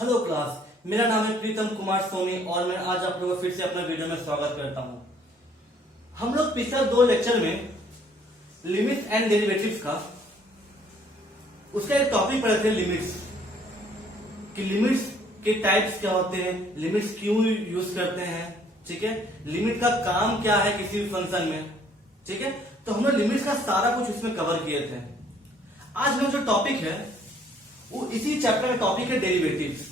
Hello class, मेरा नाम है प्रीतम कुमार सोनी और मैं आज आप लोगों को फिर से अपना वीडियो में स्वागत करता हूं। हम लोग पिछले 2 लेक्चर में लिमिट्स एंड डेरिवेटिव्स का उसका एक टॉपिक पढ़े थे, लिमिट्स कि लिमिट्स के टाइप्स क्या होते हैं, लिमिट्स क्यों यूज करते हैं, ठीक है, लिमिट का काम क्या है किसी भी फंक्शन में, ठीक है। तो हम लोग लिमिट्स का सारा कुछ उसमें कवर किए थे। आज में जो टॉपिक है वो इसी चैप्टर का टॉपिक है डेरिवेटिव्स।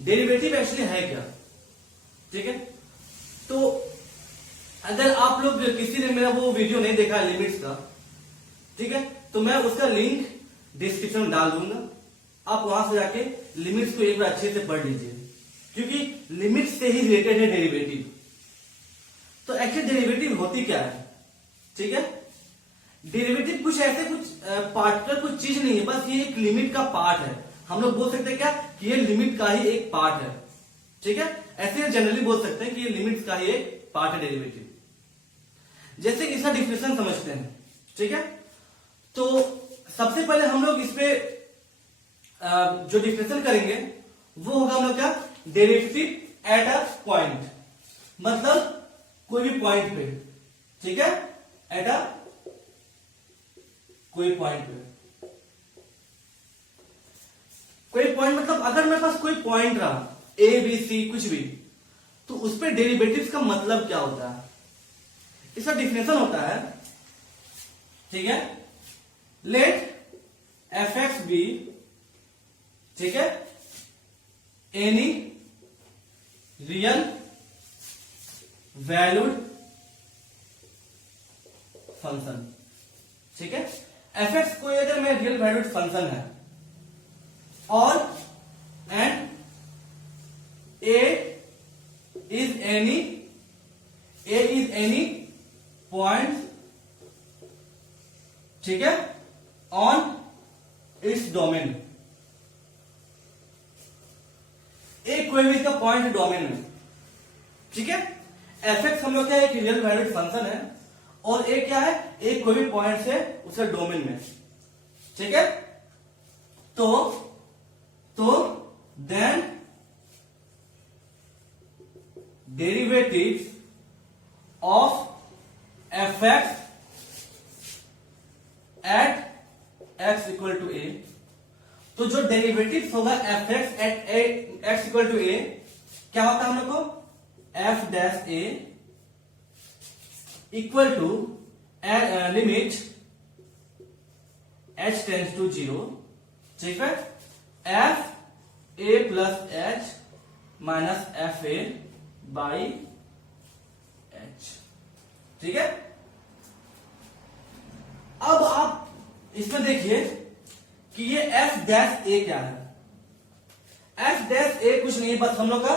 डेरिवेटिव एक्चुअली है क्या, ठीक है। तो अगर आप लोग किसी ने मेरा वो वीडियो नहीं देखा है लिमिट्स का, ठीक है, तो मैं उसका लिंक डिस्क्रिप्शन में डाल दूंगा। आप वहां से जाके लिमिट्स को एक बार अच्छे से पढ़ लीजिए, क्योंकि लिमिट्स से ही रिलेटेड है डेरिवेटिव। तो एक्चुअली डेरिवेटिव होती क्या है, ठीक है। डेरिवेटिव कुछ ऐसे कुछ पार्टिकुलर कुछ चीज नहीं है, बस ये एक लिमिट का पार्ट है। हम लोग बोल सकते हैं क्या कि ये लिमिट का ही एक पार्ट है, ठीक है। ऐसे जनरली बोल सकते हैं कि ये लिमिट का ही एक पार्ट है डेरिवेटिव। जैसे इसका डिफिनेशन समझते हैं, ठीक है। तो सबसे पहले हम लोग इस पे जो डिफिनेशन करेंगे वो होगा हम लोग क्या, डेरिवेटिव एट अ पॉइंट, मतलब कोई भी पॉइंट पे, ठीक है, एट अ कोई पॉइंट पे। कोई पॉइंट मतलब अगर मेरे पास कोई पॉइंट रहा ए बी सी कुछ भी, तो उस पर डेरिवेटिव्स का मतलब क्या होता है, इसका डिफिनेशन होता है, ठीक है। लेट एफ एक्स बी, ठीक है, एनी रियल वैल्यूड फंक्शन, ठीक है। एफ एक्स कोई अगर मैं रियल वैल्यूड फंक्शन है और and A is any point, ठीक है, ऑन इट्स डोमेन। एक कोई भी इसका पॉइंट है डोमेन में, ठीक है। एफ एक्स हम लोग क्या है कि रियल वैल्यूड फंक्शन है और एक क्या है, एक कोई भी पॉइंट से उसके डोमेन में, ठीक है। तो then derivative of f x at x equal to a. तो जो डेरिवेटिव होगा f x at x equal to a, क्या होता है हम लोग को, f dash a equal to limit h tends to 0, ठीक है, f a plus h minus f a by h, ठीक है। अब आप इसमें देखिए कि ये एफ डैश ए क्या है। एफ डैश ए कुछ नहीं, बस हम लोग का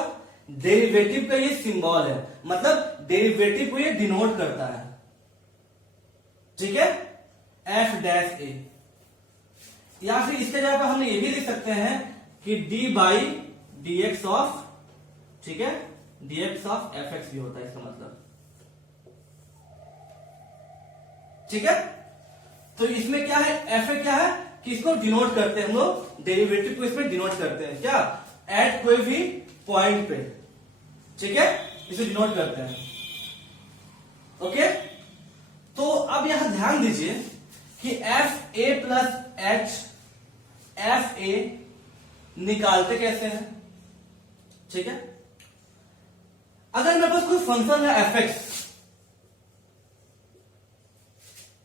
डेरिवेटिव का ये सिंबल है, मतलब डेरिवेटिव को ये डिनोट करता है, ठीक है, एफ डैश ए। या फिर इसके जगह पर हम ये भी लिख सकते हैं कि D by d x of, ठीक है, D x of f x भी होता है इसका मतलब, ठीक है। तो इसमें क्या है, एफ ए क्या है कि इसको डिनोट करते हैं हम लोग, डेरिवेटिव को इसमें डिनोट करते हैं क्या, एट कोई भी पॉइंट पे, ठीक है, इसे डिनोट करते हैं, ओके। तो अब यहां ध्यान दीजिए कि F a plus H, F A निकालते कैसे हैं, ठीक है। अगर मेरे पास कोई फंक्शन है एफ एक्स,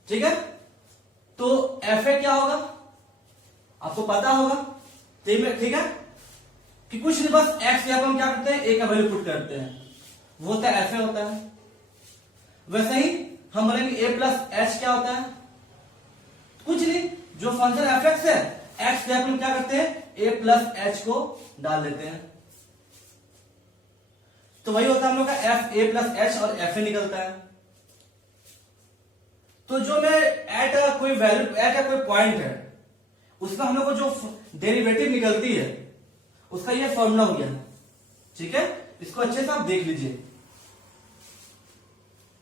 ठीक है, तो एफ ए क्या होगा आपको पता होगा, ठीक है, कि कुछ नहीं, बस एक्स यहां पर हम क्या करते हैं, ए का वैल्यू पुट करते हैं, वो होता है एफ ए होता है। वैसे ही हम बोलेंगे ए प्लस एच क्या होता है, कुछ नहीं, जो फंक्शन एफ एक्स है, एक्स के हम क्या करते हैं, ए प्लस एच को डाल देते हैं, तो वही होता है हम लोग का एफ ए प्लस एच और एफ ए निकलता है। तो जो मैं एट कोई वैल्यू, एट कोई पॉइंट है, उसमें हम लोग को जो डेरिवेटिव निकलती है उसका ये फॉर्मूला हो गया, ठीक है। इसको अच्छे से आप देख लीजिए,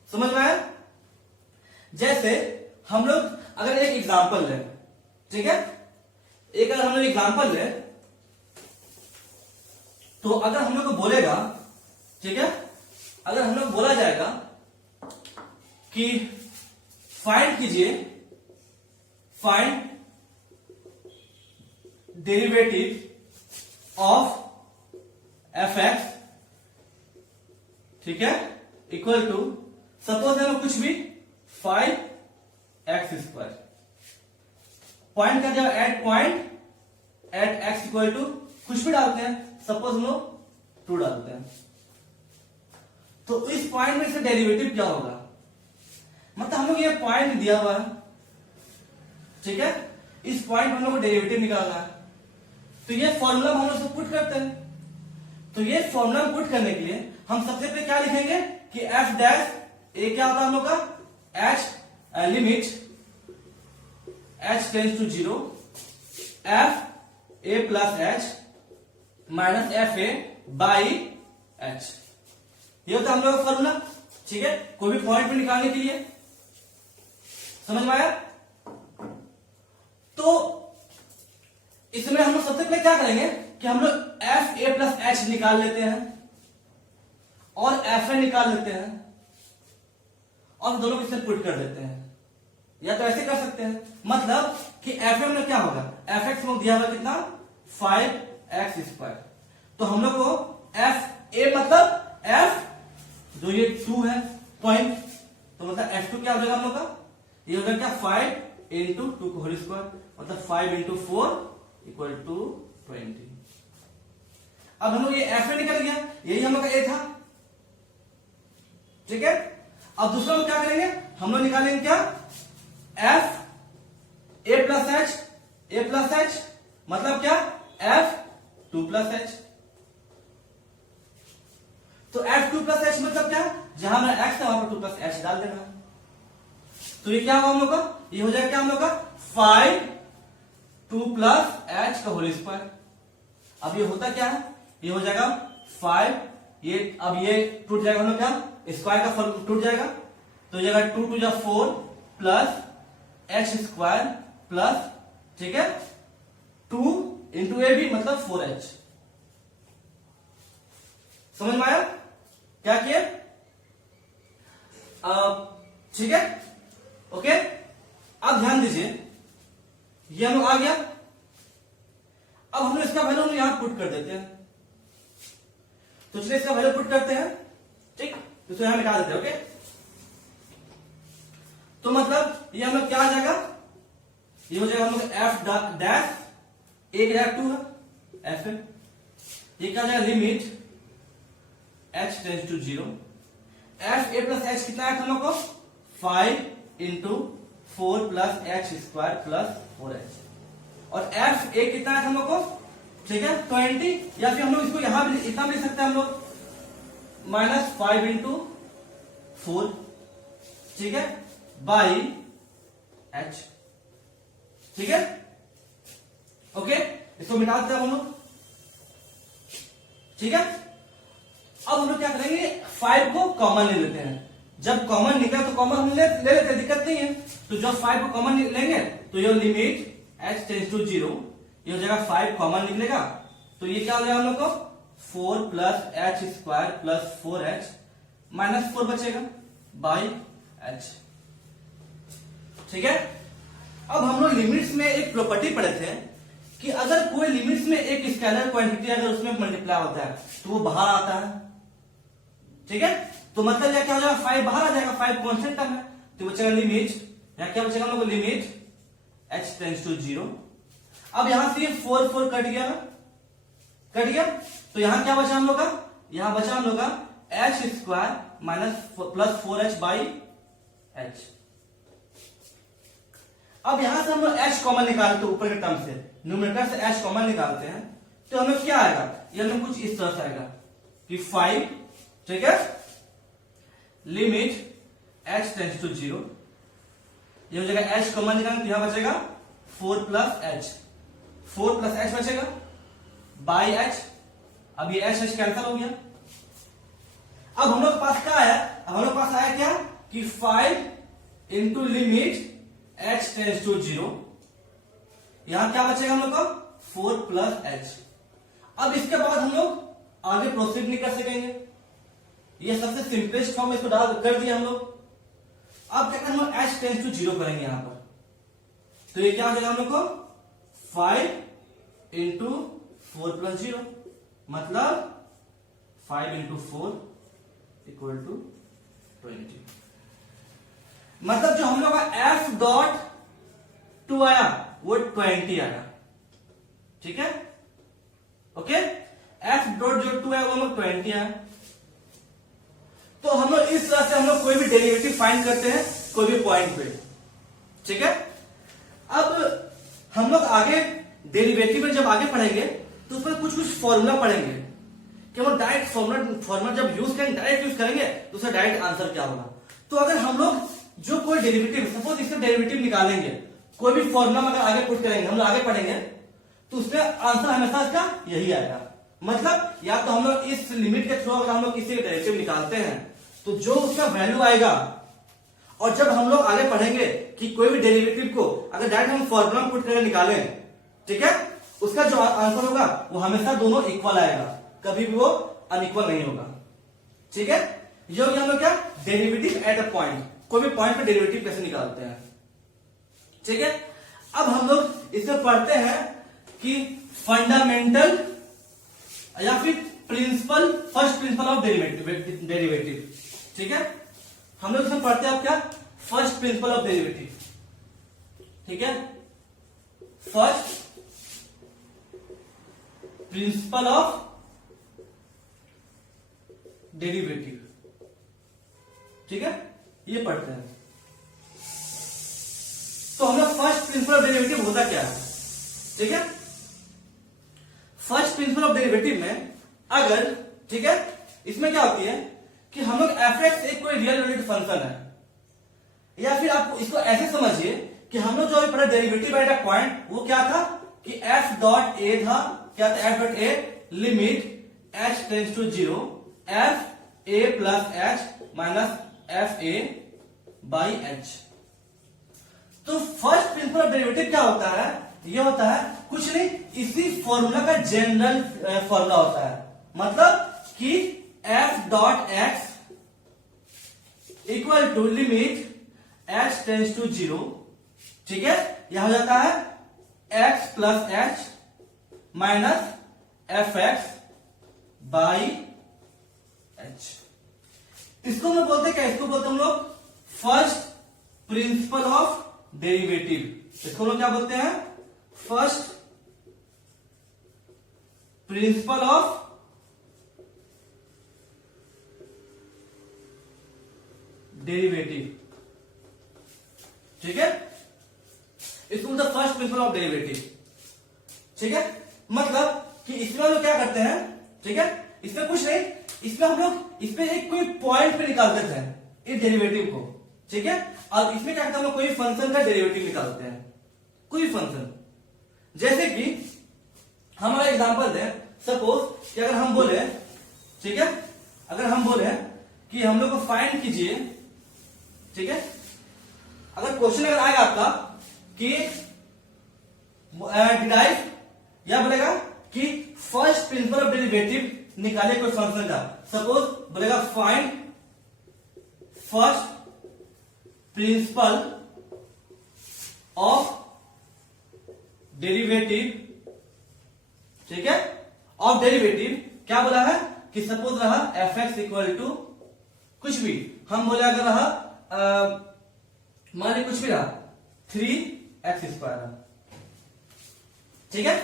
समझ में आया। जैसे हम लोग अगर एक एग्जांपल लें, ठीक है, एक अगर हम लोग एग्जांपल लें तो अगर हम लोग को बोलेगा, ठीक है, अगर हम लोग बोला जाएगा कि फाइंड कीजिए, find derivative of f x, ठीक है, इक्वल टू सपोज है कुछ भी 5x², पॉइंट का जब at point at x equal to कुछ भी डालते हैं, सपोज हम लोग 2 डालते हैं, तो इस पॉइंट में से डेरिवेटिव क्या होगा, मतलब हम लोग ये पॉइंट दिया हुआ है, ठीक है, इस पॉइंट में हम लोग को डेरिवेटिव निकालना है, तो ये फॉर्मूला हम लोग पुट करते हैं। तो ये फॉर्मूला पुट करने के लिए हम सबसे पहले क्या लिखेंगे कि एफ डैश ए क्या होता है हम लोग का, h limit h tends to 0 f a plus h minus f a by h, ये होता है हम लोग का फॉर्मूला, ठीक है, कोई भी पॉइंट पे निकालने के लिए। समझ में आया? तो इसमें हम लोग सबसे पहले क्या करेंगे कि हम लोग एफ ए प्लस एच निकाल लेते हैं और एफ ए निकाल लेते हैं और दोनों को इससे पुट कर देते हैं, या तो ऐसे कर सकते हैं, मतलब कि एफ ए में क्या होगा, एफ एक्स में दिया हुआ कितना 5x², तो हम लोग को एफ ए मतलब एफ जो ये 2 है पॉइंट, तो मतलब f2 क्या हो जाएगा हम लोग का, ये हो जाएगा क्या 5 इंटू 2 का होल स्क्वायर, मतलब 5 इंटू 4 इक्वल टू 20। अब हम लोग ये एफ ए निकल गया, यही हम लोग का ए था, ठीक है। अब दूसरा लोग क्या करेंगे, हम लोग निकालेंगे क्या, एफ ए प्लस एच मतलब क्या F2 प्लस एच, तो F2 प्लस एच मतलब क्या, जहां मेरा x था वहां पर 2 प्लस एच डाल देना, तो ये क्या होगा हम लोग का, ये हो जाएगा क्या हम लोग का 5 2 प्लस एच का होल स्क्वायर। अब ये होता क्या है, ये हो जाएगा 5, ये अब ये टूट जाएगा हम लोग क्या, स्क्वायर का फॉर्म टूट जाएगा, तो ये जाएगा 2 2 4 प्लस एच स्क्वायर प्लस, ठीक है, 2 इंटू ए बी मतलब 4h। समझ में आया क्या किए, ठीक है, ओके। अब ध्यान दीजिए, ये हम लोग आ गया, अब हम लोग इसका वैल्यू हम यहां पुट कर देते हैं, तो चलिए इसका वैल्यू पुट करते हैं, ठीक, तो यहां निकाल देते हैं, ओके। तो मतलब ये हम लोग क्या आ जाएगा, ये हो जाएगा हम लोग एफ डैश ए क्या 2 है एफ ए, ये क्या आ जाएगा limit h tends to 0 f a plus h कितना है हम लोग को 5 into 4 plus h square plus 4h, और एफ ए कितना है हम लोग को, ठीक है 20, या फिर हम लोग इसको यहां भी इतना भी लिख सकते हैं हम लोग -5 इंटू 4, ठीक है, बाई एच, ठीक है, ओके। इसको मिटा देते हैं हम लोग, ठीक है। अब हम लोग क्या करेंगे, 5 को कॉमन ले लेते हैं, जब कॉमन निकला तो कॉमन हम ले लेते हैं, दिक्कत नहीं है, तो जब 5 को कॉमन लेंगे तो ये लिमिट h टेंड्स टू 0, ये हो जाएगा 5 कॉमन निकलेगा, तो ये क्या हो जाएगा हम लोग को 4 plus h square plus 4h minus 4 बचेगा बाई h, ठीक है। अब हम लोग लिमिट्स में एक प्रॉपर्टी पढ़े थे कि अगर कोई लिमिट्स में एक स्केलर क्वांटिटी अगर उसमें मल्टीप्लाई होता है तो वो बाहर आता है, ठीक है, तो मतलब क्या हो जाएगा 5 बाहर आ जाएगा, 5 कांस्टेंट टर्म है, तो बचेगा लिमिट, या क्या बचेगा हम लोग को लिमिट h टेंड्स टू 0। अब यहां से 4 4 कट गया ना, कट गया, तो यहां क्या बचा हम लोग का, यहां बचा हम लोग का h square minus plus 4h by h। अब यहां से हम लोग h कॉमन निकालते हैं, ऊपर के टर्म से न्यूमरेटर से h कॉमन निकालते हैं, तो हमें क्या आएगा, ये हमें कुछ इस तरह से आएगा कि 5, ठीक है, लिमिट h टेंड्स टू 0, ये हो जाएगा h कॉमन निकालेंगे तो यहां बचेगा 4 प्लस h बचेगा बाई h, अब ये h कैंसिल हो गया। अब हम लोग पास क्या आया, अब हम लोग पास आया क्या कि 5 into limit h tends to 0, यहां क्या बचेगा हम लोग को 4 प्लस h। अब इसके बाद हम लोग आगे प्रोसीड नहीं कर सकेंगे। ये सबसे सिंपलेस्ट फॉर्म इसको डाल कर दिया हम लोग। अब क्या करना, h टेंस टू 0 करेंगे यहां पर, तो ये क्या हो जाएगा हम लोग को 5 इंटू 4 प्लस 0, मतलब 5 इंटू 4 इक्वल टू 20। मतलब जो हम लोग का f डॉट 2 आया वो 20 आया, ठीक है, ओके। f डॉट जो 2 है वो हम लोग 20 आया। तो हम लोग इस तरह से हम लोग कोई भी डेरिवेटिव फाइंड करते हैं कोई भी पॉइंट पे, ठीक है। अब हम लोग आगे डेरिवेटिव में जब आगे पढ़ेंगे तो उसमें कुछ कुछ फॉर्मूला पढ़ेंगे कि हम डायरेक्ट फॉर्मूला जब यूज करेंगे, डायरेक्ट यूज करेंगे तो उसका डायरेक्ट आंसर क्या होगा। तो अगर हम लोग जो कोई डेरिवेटिव, सपोज इसका डेरिवेटिव निकालेंगे, कोई भी फॉर्मूला में अगर आगे पुट करेंगे, हम लोग आगे पढ़ेंगे तो उसमें आंसर हमेशा इसका यही आएगा। मतलब या तो हम लोग इस लिमिट के थ्रू अगर हम लोग किसी डेरिवेटिव निकालते हैं तो जो उसका वैल्यू आएगा, और जब हम लोग आगे पढ़ेंगे कि कोई भी डेरिवेटिव को अगर डायरेक्ट हम फॉर्मूला में पुट करके निकालें, ठीक है, उसका जो आंसर होगा वो हमेशा दोनों इक्वल आएगा, कभी भी वो अनइक्वल नहीं होगा, ठीक है। ये हो गया हम लोग क्या, डेरिवेटिव एट अ पॉइंट, कोई भी पॉइंट पे डेरिवेटिव कैसे निकालते हैं, ठीक है। अब हम लोग इसमें पढ़ते हैं कि फंडामेंटल या फिर principle, first principle of derivative, ठीक है। हम लोग इसमें पढ़ते हैं आप क्या, फर्स्ट प्रिंसिपल ऑफ डेरिवेटिव, ठीक है, फर्स्ट प्रिंसिपल ऑफ डेरिवेटिव, ठीक है, ये पढ़ते हैं। तो हम लोग फर्स्ट प्रिंसिपल ऑफ डेरिवेटिव होता क्या है, ठीक है। फर्स्ट प्रिंसिपल ऑफ डेरिवेटिव में अगर, ठीक है, इसमें क्या होती है कि हम लोग f(x) एक कोई रियल वैल्यूड फंक्शन है, या फिर आप इसको ऐसे समझिए कि हम लोग जो अभी पढ़े डेरिवेटिव एट अ पॉइंट वो क्या था कि f डॉट a था, क्या था, f dot a limit h tends to 0 f a plus h minus f a by h। तो फर्स्ट प्रिंसिपल ऑफ डेरिवेटिव क्या होता है, ये होता है कुछ नहीं, इसी फॉर्मूला का जनरल फॉर्मूला होता है, मतलब कि f dot x equal to limit h tends to 0, ठीक है, यह हो जाता है x plus h minus f x by h। इसको हम लोग बोलते हैं क्या, इसको बोलते हैं हम लोग फर्स्ट प्रिंसिपल ऑफ डेरिवेटिव। इसको हम लोग क्या बोलते हैं, फर्स्ट प्रिंसिपल ऑफ डेरिवेटिव, ठीक है, इसको बोलते हैं फर्स्ट प्रिंसिपल ऑफ डेरिवेटिव, ठीक है। मतलब कि इसमें हम लोग क्या करते हैं, ठीक है, इसमें कुछ नहीं, इसमें हम लोग इसमें एक कोई पॉइंट पे निकालते थे इस डेरिवेटिव को, ठीक है। और इसमें क्या करते हैं, हम लोग कोई फंक्शन का डेरिवेटिव निकालते हैं, कोई फंक्शन, जैसे कि हमारा एग्जांपल दें, सपोज कि अगर हम बोले, ठीक है, अगर हम बोले कि हम लोग को फाइंड कीजिए, ठीक है, अगर क्वेश्चन अगर आएगा आपका कि डिराइव, या बोलेगा कि फर्स्ट प्रिंसिपल ऑफ डेरिवेटिव निकाले कोई फंक्शन का, सपोज बोलेगा find first principle of derivative, ठीक है, ऑफ डेरिवेटिव, क्या बोला है कि सपोज रहा एफ एक्स इक्वल टू कुछ भी, हम बोले अगर रहा मान ली कुछ भी रहा 3x², ठीक है।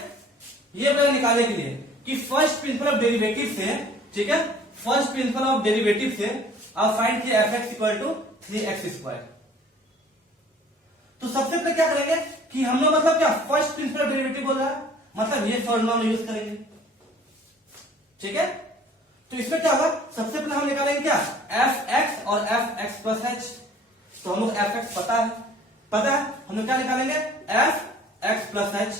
ये बोला निकालने के लिए कि फर्स्ट प्रिंसिपल ऑफ डेरिवेटिव से, ठीक है, फर्स्ट प्रिंसिपल ऑफ डेरिवेटिव से आप फाइंड किया F x equal to 3x²। तो सबसे पहले क्या करेंगे कि हम लोग मतलब क्या फर्स्ट प्रिंसिपल ऑफ डेरिवेटिव बोल रहा है, मतलब ये फॉर्मूला हम यूज करेंगे, ठीक है। तो इसमें क्या होगा, सबसे पहले हम निकालेंगे क्या, एफ एक्स और एफ एक्स प्लस एच। तो हम लोग एफ एक्स पता है, हम लोग क्या निकालेंगे, एफ एक्स प्लस एच।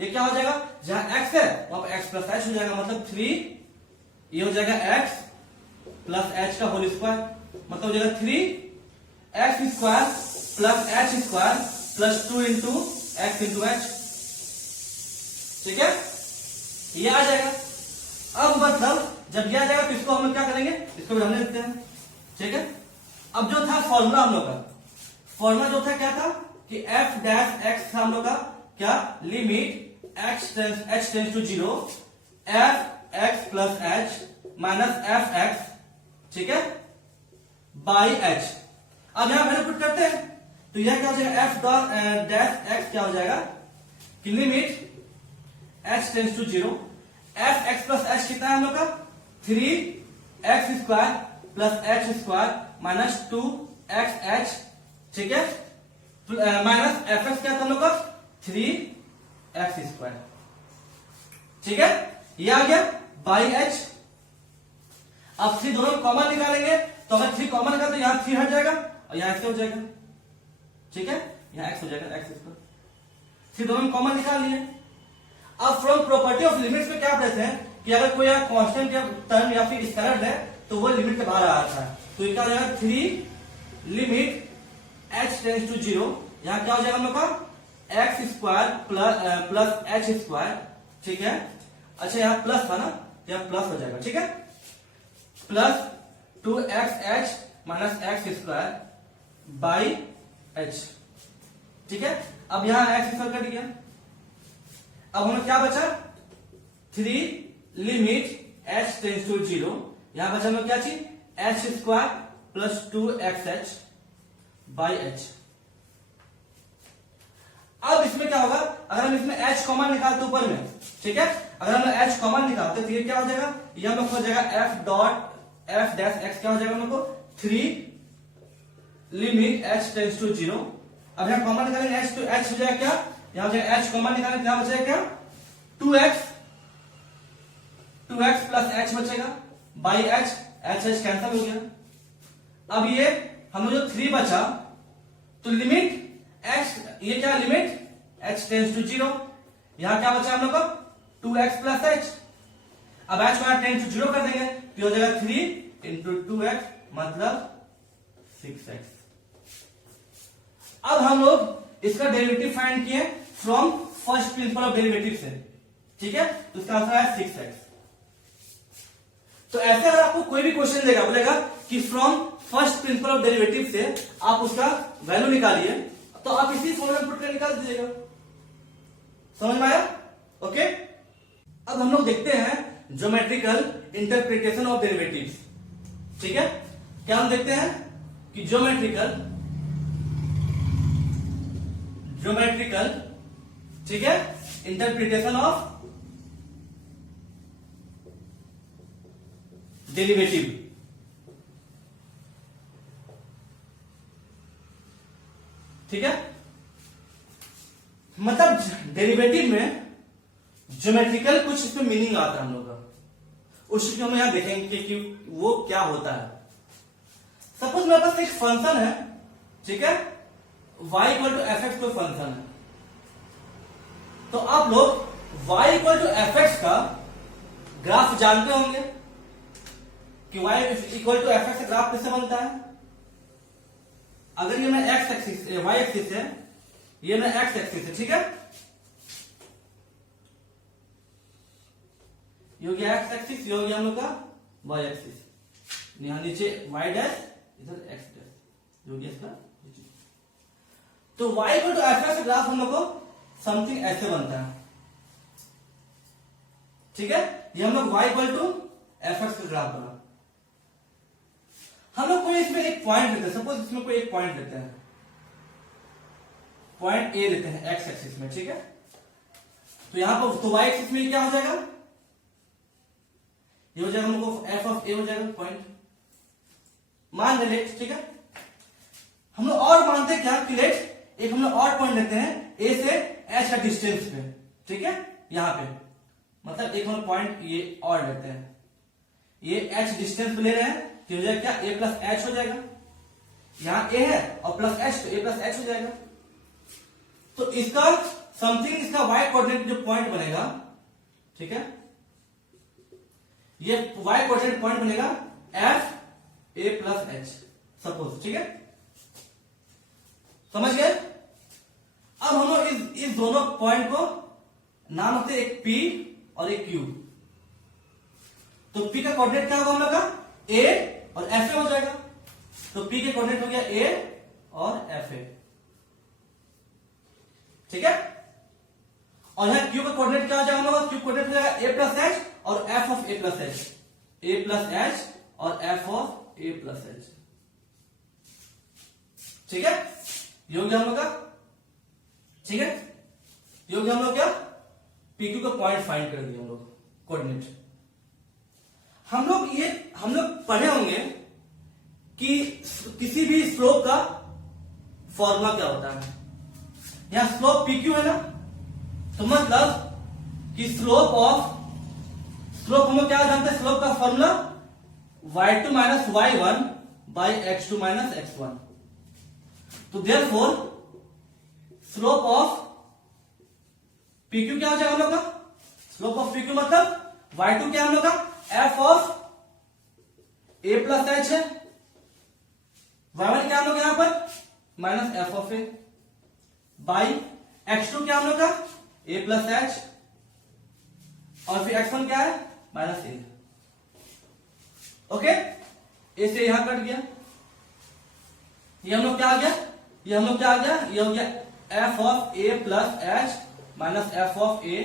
ये क्या हो जाएगा, जहां x है वहां पर x प्लस h हो जाएगा, मतलब 3, ये हो जाएगा x प्लस h का होल स्क्वायर, मतलब हो जाएगा 3x² plus h² plus 2 into x into h, ठीक है, ये आ जाएगा। अब मतलब जब यह आ जाएगा तो इसको हम लोग क्या करेंगे, इसको भी हमने लिखते हैं, ठीक है। अब जो था फॉर्मूला हम लोग का, फॉर्मूला जो था क्या था कि एफ डैश एक्स था हम लोग का, क्या limit h tends to 0 f x plus h minus f x, ठीक है, बाई एच। अब यहां वैल्यू पुट करते हैं तो यह क्या हो जाएगा, एफ डैश एक्स क्या हो जाएगा कि limit h tends to 0 f x plus h कितना है हम लोग का 3x square plus h square minus 2xh, ठीक है, माइनस एफ एक्स क्या था हम लोग का 3x स्क्वायर, ठीक है, ये आ गया बाई एच। अब 3 दोनों कॉमन निकालेंगे तो अगर 3 कॉमन निकाले तो यहां 3 हट जाएगा और यहां से हो जाएगा, ठीक है, यहां x हो जाएगा x स्क्वायर, 3 दोनों कॉमन निकाल लिए। अब फ्रॉम प्रॉपर्टी ऑफ लिमिट्स में क्या पढ़ते हैं कि अगर कोई कांस्टेंट या टर्म या फिर स्केलर है तो वो लिमिट के बाहर आ जाता है, तो ये क्या हो जाएगा 3 लिमिट h टेंस टू 0, यहां क्या हो जाएगा हम लोग का x square plus h square, ठीक है, अच्छा यहां प्लस था ना, यहां प्लस हो जाएगा, ठीक है, plus 2xh minus x square by h, ठीक है। अब यहां x स्क्वायर कट गया, अब हमें क्या बचा 3 लिमिट h टेंस टू 0, यहां बचा हमें क्या चीज h square plus 2xh by h। अब इसमें क्या होगा, अगर हम इसमें h कॉमन निकालते ऊपर में, ठीक है, अगर हम h कॉमन निकालते तो ये क्या हो जाएगा, ये हम लोग हो जाएगा f डैश x क्या हो जाएगा हम लोग को 3 लिमिट h टेंस टू 0। अब यहां कॉमन निकालेंगे h तो h हो जाएगा क्या, यहां हो जाएगा h कॉमन निकालेंगे क्या बचेगा क्या 2x प्लस h बचेगा बाई h कैंसिल हो गया। अब ये हम लोग जो 3 बचा तो लिमिट x, ये क्या लिमिट h टेंस टू 0, यहां क्या बचा हम लोग का 2x प्लस h, अब h को टेंस टू 0 कर देंगे तो हो जाएगा 3 इंटू 2x मतलब 6x। अब हम लोग इसका डेरिवेटिव फाइंड किए from first principle of derivative से, ठीक है, तो इसका आंसर है 6x। तो ऐसे अगर आपको कोई भी क्वेश्चन देगा, बोलेगा कि from first principle of derivative से आप उसका वैल्यू निकालिए, तो आप इसी फॉर्मूला में पुट कर निकाल दीजिएगा, समझ में आया, ओके। अब हम लोग देखते हैं ज्योमेट्रिकल इंटरप्रिटेशन ऑफ डेरिवेटिव्स, ठीक है। क्या हम देखते हैं कि ज्योमेट्रिकल, ठीक है, इंटरप्रिटेशन ऑफ डेरिवेटिव, ठीक है, मतलब डेरिवेटिव में ज्योमेट्रिकल कुछ इसमें मीनिंग आता है हम लोग का, उस चीज को हम यहां देखेंगे कि वो क्या होता है। सपोज मेरे पास एक फंक्शन है, ठीक है, y equal to f x कोई फंक्शन है, तो आप लोग y equal to f x का ग्राफ जानते होंगे कि y equal to f x का ग्राफ कैसे बनता है। अगर ये मेरा x एक्सिस y एक्सिस है, ये मेरा x एक्सिस है, ठीक है, ये हो गया x एक्सिस, ये हो गया हम लोग का y एक्सिस, यहां नीचे y डैश इधर x डैश, ये हो गया इसका। तो y equal to f x का ग्राफ हम लोग को समथिंग ऐसे बनता है, ठीक है, ये हम लोग y equal to f x का ग्राफ बना। हम लोग कोई इसमें एक पॉइंट लेते हैं, सपोज इसमें कोई एक पॉइंट लेते हैं, पॉइंट ए लेते हैं एक्स एक्सिस में, ठीक है, तो यहां पर तो वाई एक्सिस में क्या हो जाएगा, ये हो जाएगा हम लोग को एफ ऑफ ए हो जाएगा पॉइंट, मान लेट, ठीक है। हम लोग और मानते क्या कि लेट एक हम लोग और पॉइंट लेते हैं ए से एच का डिस्टेंस पे, ठीक है, यहां पे मतलब एक हम लोग पॉइंट ये और लेते हैं, ये एच डिस्टेंस पे ले रहे हैं, हो जाएगा क्या ए प्लस एच हो जाएगा, यहां ए है और प्लस एच तो ए प्लस एच हो जाएगा। तो इसका समथिंग इसका वाई कोऑर्डिनेट जो पॉइंट बनेगा, ठीक है, ये वाई कोऑर्डिनेट पॉइंट बनेगा F a plus H suppose, ठीक है, समझ गए। अब हम लोग इस दोनों पॉइंट को नाम होते एक पी और एक क्यू, तो P का कोऑर्डिनेट क्या होगा हम लोग का A और FA हो जाएगा। तो P के कोऑर्डिनेट हो गया A और FA, ठीक है। और यहां Q का कोऑर्डिनेट क्या हो जाएगा हम लोग, Q कोऑर्डिनेट हो जाएगा A प्लस H और F of A plus H, A plus H और F of A plus H, ठीक है। ये हो गया हम लोग का, ठीक है। ये हो गया हम लोग क्या, PQ का पॉइंट फाइंड कर दिया हम लोग, कोऑर्डिनेट। हम लोग पढ़े होंगे कि किसी भी स्लोप का फॉर्मूला क्या होता है। यहां स्लोप PQ है ना, तो मतलब कि स्लोप हम लोग क्या जानते हैं, स्लोप का formula y2 minus y1 by x2 minus x1। तो देयरफॉर स्लोप ऑफ PQ क्या हो जाएगा हम लोग का, स्लोप ऑफ PQ मतलब y2 क्या हम लोग का f of A plus H है, y1 क्या हम लोग यहां पर minus f of A by x2 क्या हम लोग का A प्लस H और फिर x1 क्या है माइनस A। ओके, A से यहां कट गया, ये हम लोग क्या आ गया, ये हम लोग क्या आ गया, ये हो गया f of A plus H minus f of A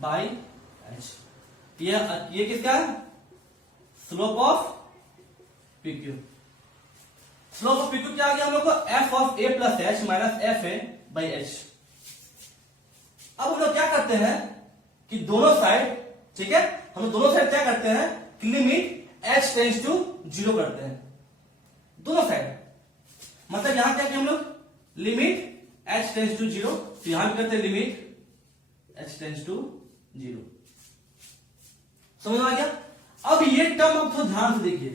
by H। ये किसका है, slope of PQ। Slope of PQ क्या आ गया हम लोग को, f of A plus H minus f a by H। अब हम लोग क्या करते हैं कि दोनों साइड, ठीक है, हम लोग दोनों साइड क्या करते हैं कि लिमिट h टेंस टू 0 करते हैं, दोनों साइड। मतलब यहां क्या किया हम लोग, लिमिट h टेंस टू 0, तो यहां भी करते हैं लिमिट h टेंस टू 0। समझ में आ गया। अब ये टर्म अब थोड़ा ध्यान से देखिए,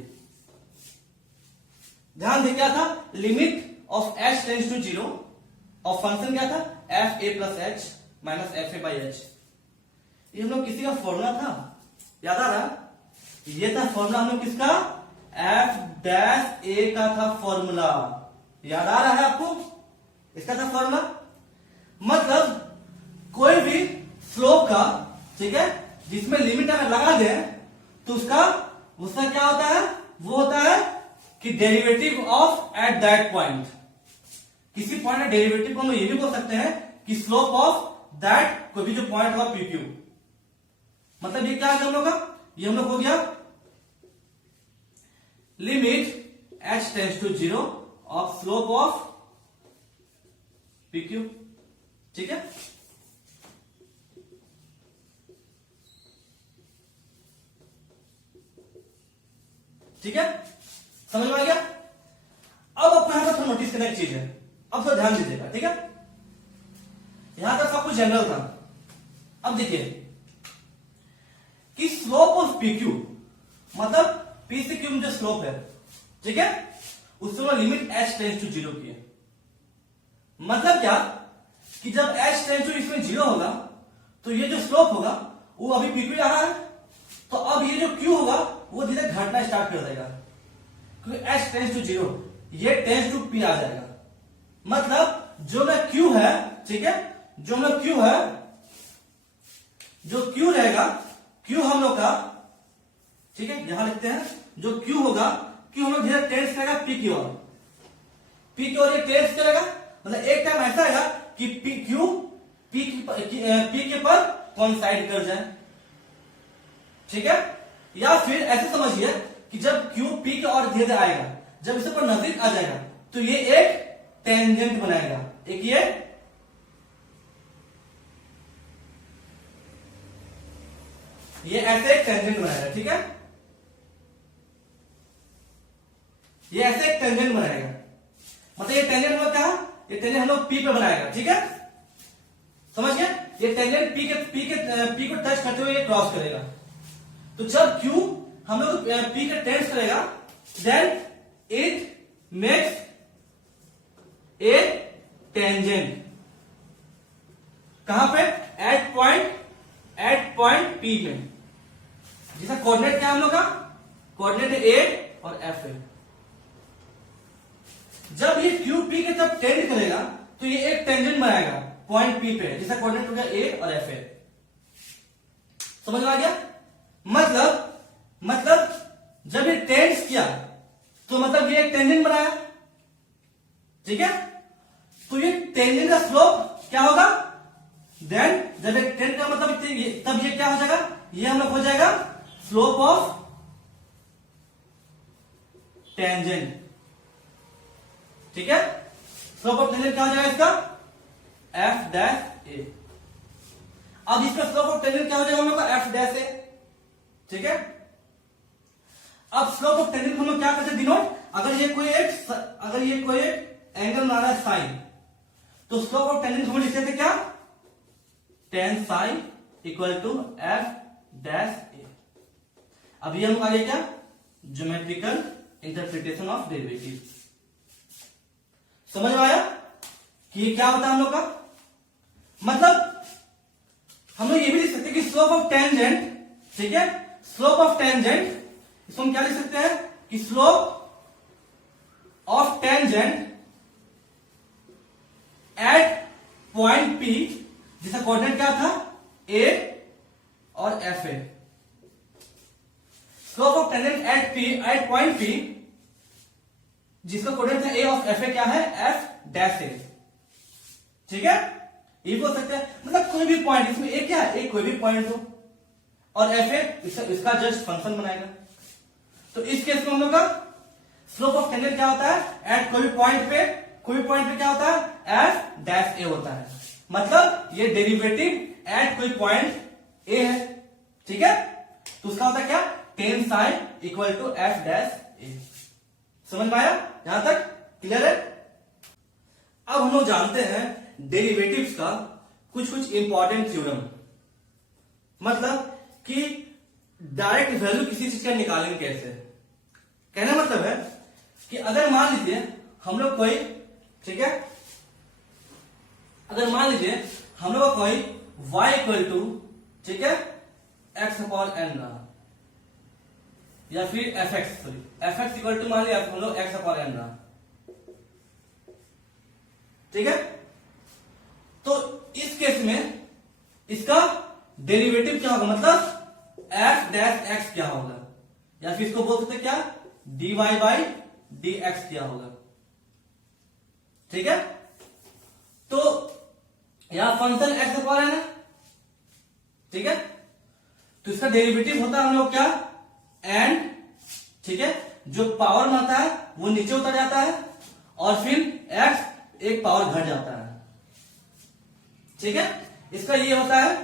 ध्यान दे, क्या था, limit of h tends to 0 और फंक्शन क्या था f a plus h minus f a by h. ये हम लोग किसी का फॉर्मूला था, याद आ रहा, ये था फॉर्मूला हम लोग किसका, f डैश a का था फॉर्मूला, याद आ रहा है आपको, इसका था फॉर्मूला। मतलब कोई भी स्लोप का, ठीक है, जिसमें लिमिट अगर लगा दे तो उसका क्या होता है, वो होता है कि derivative of at that point. किसी पॉइंट का डेरिवेटिव को हम ये भी बोल सकते हैं कि स्लोप ऑफ दैट कोई भी जो पॉइंट होगा PQ। मतलब ये क्या है हम लोग का, ये हम लोग हो गया limit h tends to 0 of slope of PQ, ठीक है। ठीक है, समझ में आ गया। अब आपको यहां पर थोड़ा नोटिस करने की चीज है, अब थोड़ा ध्यान दीजिएगा, ठीक है। यहां तक सब कुछ जनरल था। अब देखिए कि स्लोप ऑफ PQ मतलब P से Q में जो स्लोप है, ठीक है, उससे लिमिट h टेंस टू 0 की है। मतलब क्या कि जब h टेंस टू इसमें 0 होगा तो ये जो स्लोप होगा वो अभी PQ यहां है, तो अब ये जो Q होगा वो धीरे घटना स्टार्ट कर देगा, क्योंकि h टेंस टू 0 ये टेंस टू P आ जाएगा। मतलब जो मैं Q है, ठीक है, जो मैं Q है, जो Q रहेगा, Q हम लोग का, ठीक है, यहां लिखते हैं, जो Q होगा, Q हम लोग धीरे टेंस करेगा P की ओर, P की ओर ये टेंस करेगा। मतलब एक टाइम ऐसा आएगा कि Q P के पर कोइंसाइड कर जाए, ठीक है। या फिर ऐसे समझिए कि जब Q P की ओर धीरे आएगा, जब इसे पर नजदीक आ जाएगा तो ये एक टेंजेंट बनाएगा, एक ये ऐसे एक टेंजेंट बनाएगा, ठीक है, ये ऐसे एक टेंजेंट बनाएगा। मतलब ये टेंजेंट मतलब क्या, ये टेंजेंट हम लोग P पे बनाएगा, ठीक है, समझ गए। ये टेंजेंट P को टच करते हुए ये क्रॉस करेगा। तो जब Q हम लोग P के टेंस करेगा, then it makes a tangent. कहां पे, एट पॉइंट P में, जिसका कोऑर्डिनेट क्या है हम लोग का, कोऑर्डिनेट है A और F है। जब ये Q P के जब टेंड करेगा तो ये एक टेंजेंट बनाएगा पॉइंट P पे, जिसका कोऑर्डिनेट हो गया A और F है। समझ में आ गया। मतलब मतलब जब ये टेंस किया तो मतलब ये एक टेंजेंट बनाया, ठीक है। तो ये टेंजेंट का स्लोप क्या होगा, देन जब एक टेंजेंट का मतलब तब ये क्या हो जाएगा, ये हम लोग हो जाएगा स्लोप ऑफ टेंजेंट, ठीक है। स्लोप ऑफ टेंजेंट क्या हो जाएगा इसका, एफ डैश ए। अब इसका स्लोप ऑफ टेंजेंट क्या हो जाएगा हम लोग का, एफ डैश ए, ठीक है। अब स्लोप ऑफ टेंजेंट हम लोग क्या करते हैं डिनोट, अगर ये कोई एक एंगल बना रहा है साइन, तो स्लोप ऑफ टेंजेंट हम लिखते थे क्या, tan sine equal to f dash a. अब ये हम आगे क्या, ज्योमेट्रिकल इंटरप्रिटेशन ऑफ डेरिवेटिव। समझ में आया कि ये क्या होता है हम लोग का, मतलब हम लोग ये भी लिख सकते हैं कि स्लोप ऑफ टेंजेंट, ठीक है, स्लोप ऑफ टेंजेंट इसको हम क्या लिख सकते हैं कि slope of tangent at point P, जिसका कोऑर्डिनेट क्या था, ए और f a. Slope of tangent at P, at point P, जिसका कोऑर्डिनेट था ए ऑफ एफ ए क्या है, एफ डैश ए, ठीक है। ये बोल सकते हैं मतलब कोई भी पॉइंट, इसमें ए क्या है, ए कोई भी पॉइंट हो, और एफ ए इसका जस्ट फंक्शन बनाएगा। तो इस केस में हम लोग का स्लोप ऑफ टेंजेंट क्या होता है, एट कोई भी पॉइंट पे क्या होता है, एफ डैश ए होता है। मतलब ये डेरिवेटिव एट कोई पॉइंट ए है, ठीक है। तो उसका होता है क्या, tan sine equal to f dash a. समझ में आया, यहां तक क्लियर है। अब हम लोग जानते हैं डेरिवेटिव्स का कुछ इंपॉर्टेंट थ्योरम, मतलब कि डायरेक्ट वैल्यू किसी चीज का निकालेंगे कैसे। कहना मतलब है कि अगर मान लीजिए हम लोग कोई, ठीक है, अगर मान लीजिए हम लोग कोई y इक्वल टू, ठीक है, x अपॉन n रहा, या फिर fx इक्वल टू मान लिया हम लोग x अपॉन n रहा, ठीक है। तो इस केस में इसका डेरिवेटिव क्या होगा, मतलब f डैश x क्या होगा, या फिर इसको बोल सकते क्या, dy बाई dx क्या होगा, ठीक है। तो यहां फंक्शन x अपॉन n है, ठीक है। तो इसका डेरिवेटिव होता है हम लोग क्या, n, ठीक है, जो पावर में आता है वो नीचे उतर जाता है, और फिर x एक पावर घट जाता है, ठीक है। इसका ये होता है,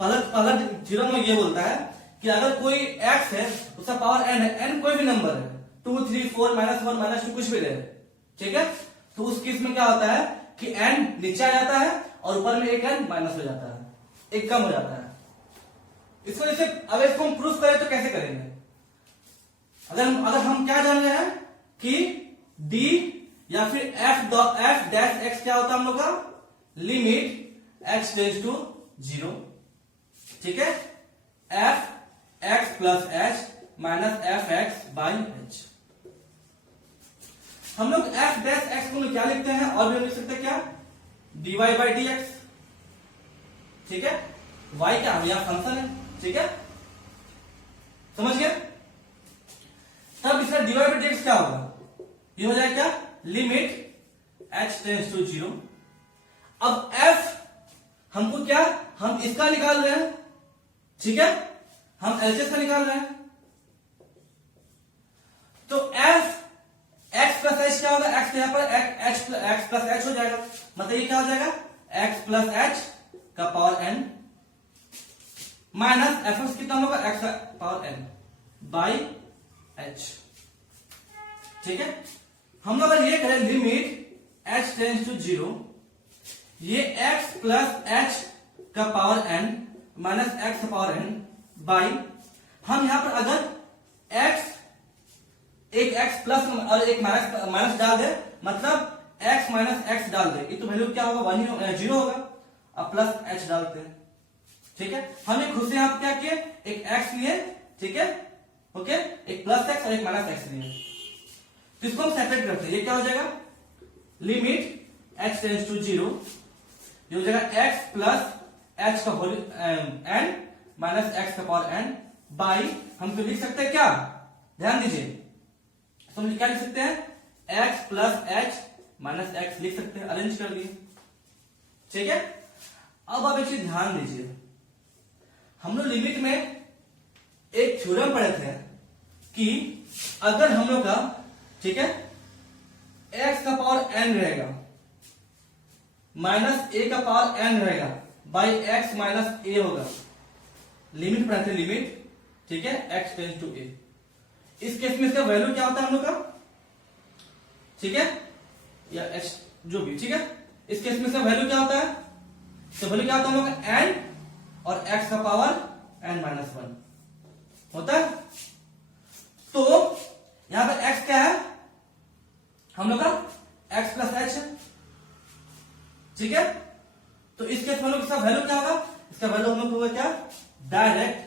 पहला थ्योरम में ये बोलता है कि अगर कोई x है उसका पावर n है, n कोई भी नंबर है, 2 3 4 -1 -2 कुछ भी रहे, ठीक है। तो उस केस में क्या होता है कि n नीचे आ जाता है और ऊपर में एक n माइनस हो जाता है, एक कम हो जाता है। इसको जैसे अगर इसको हम प्रूफ करें तो कैसे करेंगे, अगर हम क्या जान रहे हैं कि d या फिर f डैश x क्या होता है हम लोग का, लिमिट x टेंड्स टू 0, ठीक है, f x plus h minus f x by H. हम लोग f डैश x को क्या लिखते हैं, और भी लिख सकते हैं क्या, dy बाई डी एक्स, ठीक है। y क्या है, यहां फंक्शन है, ठीक है, समझ गए। तब इसका dy बाई डी एक्स क्या होगा, ये हो जाएगा क्या, लिमिट h टेंड्स टू 0। अब f हमको क्या, हम इसका निकाल रहे हैं, ठीक है, हम एलसीएस का निकाल रहे हैं। तो f x प्लस एच क्या होगा, x यहां पर x प्लस एच हो जाएगा, मतलब ये क्या हो जाएगा, x प्लस एच का power n minus f x कितना होगा, x का पावर n बाई h, ठीक है। हम लोग अगर ये करें लिमिट h टेंड्स टू 0, ये x प्लस h का पावर n माइनस x का पावर n बाई, हम यहां पर अगर x एक x प्लस और एक माइनस डाल दे, मतलब x माइनस x डाल दे, ये तो वैल्यू क्या होगा, 0 होगा। अब प्लस h डालते हैं, ठीक है। हमने खुद से यहां क्या किए, एक x लिए, ठीक है, ओके, एक प्लस x और एक माइनस x लिए, तो इसको हम सेपरेट करते हैं। ये क्या हो जाएगा, लिमिट h टेंड्स टू 0, ये हो जाएगा x प्लस h का होल n माइनस x का पावर n बाई, हम तो लिख सकते हैं क्या, ध्यान दीजिए, तो हम क्या लिख सकते हैं, x plus h minus x लिख सकते हैं, अरेंज कर दिए, ठीक है। अब आप एक चीज ध्यान दीजिए, हम लोग लिमिट में एक थ्योरम पढ़े थे कि अगर हम लोग का, ठीक है, x का पावर n रहेगा माइनस a का पावर n रहेगा बाई x माइनस a होगा, लिमिट पढ़े थे, लिमिट, ठीक है, x टेंस टू a। इस केस में इसका वैल्यू क्या होता है हम लोग का, ठीक है, या h जो भी, ठीक है, इस केस में इसका वैल्यू क्या होता है, तो वैल्यू क्या होता है हम लोग का n और x का पावर n माइनस 1 होता है। तो यहां पर x क्या है हम लोग का, x प्लस एच है, ठीक है। तो इस केस में हम लोग इसका वैल्यू क्या होगा, इसका वैल्यू हम लोग होगा क्या, डायरेक्ट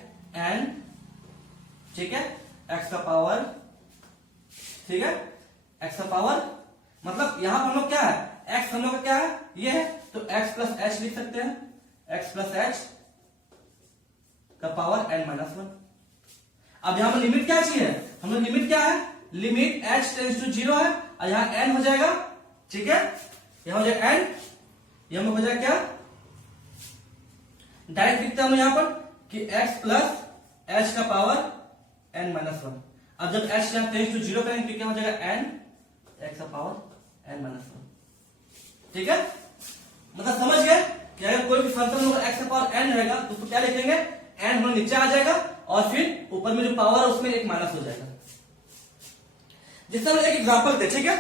n, ठीक है, x का पावर, ठीक है, x का पावर, मतलब यहां पर हम लोग क्या है, x हम लोग का क्या है, ये है, तो x प्लस एच लिख सकते हैं, x प्लस एच का पावर n माइनस 1। अब यहां पर लिमिट क्या चाहिए, हम लोग लिमिट क्या है, लिमिट h टेंस टू 0 है, और यहां n हो जाएगा, ठीक है, यहां हो जाएगा n, यहां हो जाएगा क्या, डायरेक्ट लिखते हैं हम यहां पर कि x प्लस h का पावर n माइनस 1। अब जब h टेंस टू 0 करेंगे तो क्या हो जाएगा, n x का पावर n माइनस 1, ठीक है। मतलब समझ गए कि अगर कोई भी फंक्शन होगा x का पावर n रहेगा तो उसको क्या लिखेंगे, n हम नीचे आ जाएगा और फिर ऊपर में जो पावर है उसमें एक माइनस हो जाएगा। जैसे हम एक एग्जांपल लेते हैं, ठीक है,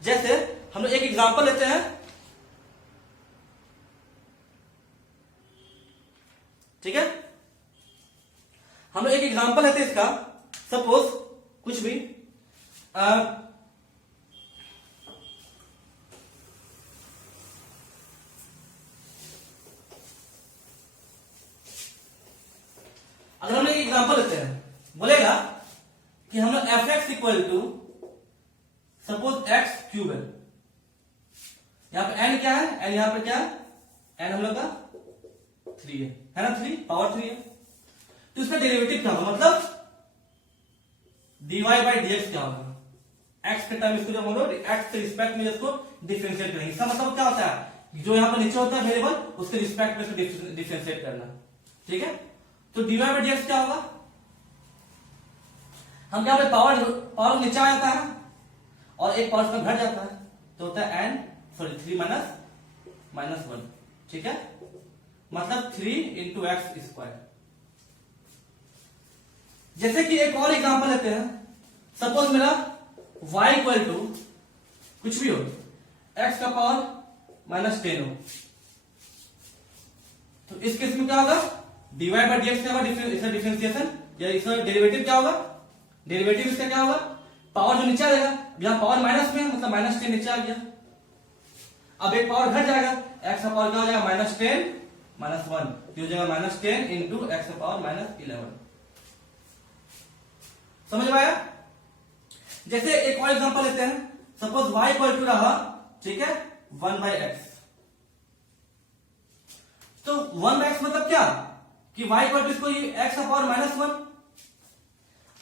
जैसे हम लोग एक एग्जांपल लेते हैं, ठीक है, हम लोग एक एग्जांपल लेते हैं इसका, सपोज कुछ भी अगर हम लोग एक एग्जांपल लेते हैं, बोलेगा कि हम लोग f x equal to suppose x cube है, यहां पे एन क्या है, एन यहां पे क्या है, एन हम लोग का 3 है ना, 3 पावर 3 है, तो इसका डेरिवेटिव क्या होगा, मतलब dy बाई dx क्या होगा, x के टाइम इसको जब हम लोग x के रिस्पेक्ट में इसको डिफरेंशिएट करेंगे, इसका मतलब क्या होता है, जो यहां पर नीचे होता है वेरिएबल उसके रिस्पेक्ट में इसको डिफरेंशिएट करना, ठीक है। तो dy बाई dx क्या होगा, हम क्या पावर नीचे आ जाता है और एक पावर घट जाता है, तो होता है n सॉरी 3 माइनस 1, ठीक है, मतलब 3 इंटू एक्स स्क्वायर। जैसे कि एक और एग्जांपल लेते हैं, सपोज मेरा y इक्वल टू कुछ भी हो, x का पावर माइनस 10 हो, तो इस केस में क्या होगा, dy बाई dx क्या होगा, इसका डिफरेंशिएशन या इसका डेरिवेटिव क्या होगा, डेरिवेटिव इसका क्या होगा, पावर जो नीचे आ जाएगा, यहां पावर माइनस में मतलब माइनस 10 नीचे आ गया, अब एक पावर घट जाएगा, x का पावर क्या हो जाएगा, माइनस 10 माइनस 1, तो हो जाएगा माइनस 10 इंटू एक्स का पावर माइनस 11। समझ में आया। जैसे एक और एग्जांपल लेते हैं, सपोज y इक्वल टू रहा, ठीक है, 1 बाई एक्स, तो 1 बाई एक्स मतलब क्या कि y इक्वल टू इसको x का पावर माइनस 1,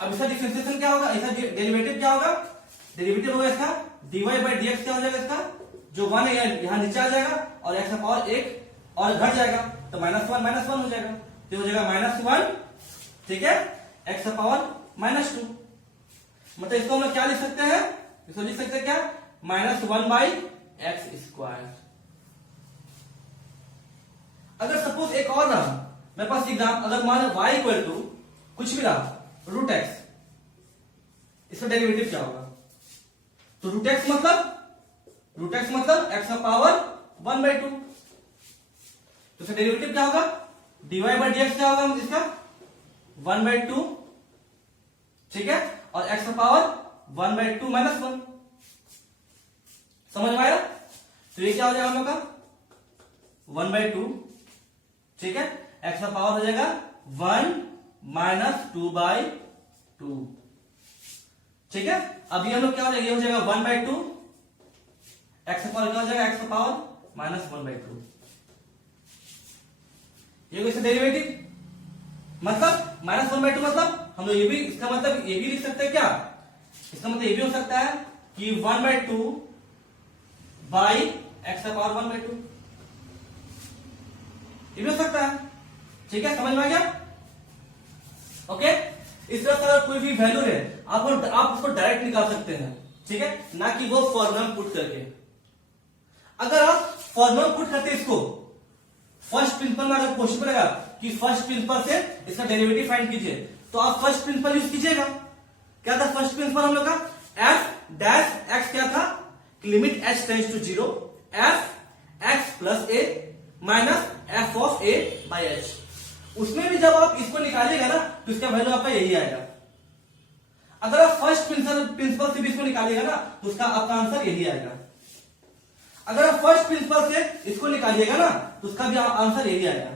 अब इसका डिफरेंशिएशन क्या होगा, इसका डेरिवेटिव क्या होगा, डेरिवेटिव होगा इसका dy बाई dx क्या हो जाएगा, इसका जो 1 है यहां नीचे आ जाएगा और x का पावर 1 और घट जाएगा, तो माइनस 1 हो जाएगा, तो हो जाएगा माइनस 1, ठीक है, x का पावर माइनस 2, मतलब इसको हम लोग क्या लिख सकते हैं, इसको लिख सकते हैं क्या, माइनस 1 बाई एक्स स्क्वायर। अगर सपोज एक और रहा मेरे पास एग्जाम, अगर मान लो y इक्वल टू कुछ भी रहा रूट एक्स, इसका डेरिवेटिव क्या होगा, तो रूट एक्स मतलब एक्स का पावर 1 बाई 2, तो इसका डेरिवेटिव क्या होगा, dy बाई dx क्या होगा इसका 1 बाई 2, ठीक है, और x का पावर 1 बाई 2 माइनस 1, समझ में आया। तो ये क्या हो जाएगा हम लोग का 1 बाई 2, ठीक है, x का पावर हो जाएगा 1 माइनस 2 बाई 2, ठीक है। अब ये हम लोग क्या हो जाएगा, ये हो जाएगा 1 बाई 2, एक्स का पावर क्या हो जाएगा, एक्स का पावर माइनस 1 बाई 2, ये इसका डेरिवेटिव, मतलब -1/2 मतलब हम लोग ये भी, इसका मतलब ये भी लिख सकते हैं क्या, इसका मतलब ये भी हो सकता है कि 1/2 बाई x का पावर 1/2, ये भी हो सकता है। ठीक है, समझ में आ गया? ओके, इस तरह से अगर कोई भी वैल्यू है आप उसको डायरेक्ट निकाल सकते हैं, ठीक है, ना कि वो फॉर्मूला में पुट करके। अगर आप फॉर्मूला में पुट करते इसको, फर्स्ट प्रिंसिपल में अगर क्वेश्चन पड़ेगा कि फर्स्ट प्रिंसिपल से इसका डेरिवेटिव फाइंड कीजिए, तो आप फर्स्ट प्रिंसिपल यूज कीजिएगा। क्या था फर्स्ट प्रिंसिपल हम लोग का, एफ डैश एक्स क्या था, limit h tends to 0 f x plus a minus f of a by h. उसमें भी जब आप इसको निकालिएगा ना तो इसका वैल्यू आपका यही आएगा। अगर आप फर्स्ट प्रिंसिपल से भी इसको निकालिएगा ना तो उसका आपका आंसर यही आएगा। अगर आप फर्स्ट प्रिंसिपल से इसको निकालिएगा ना तो उसका भी आंसर यही आएगा,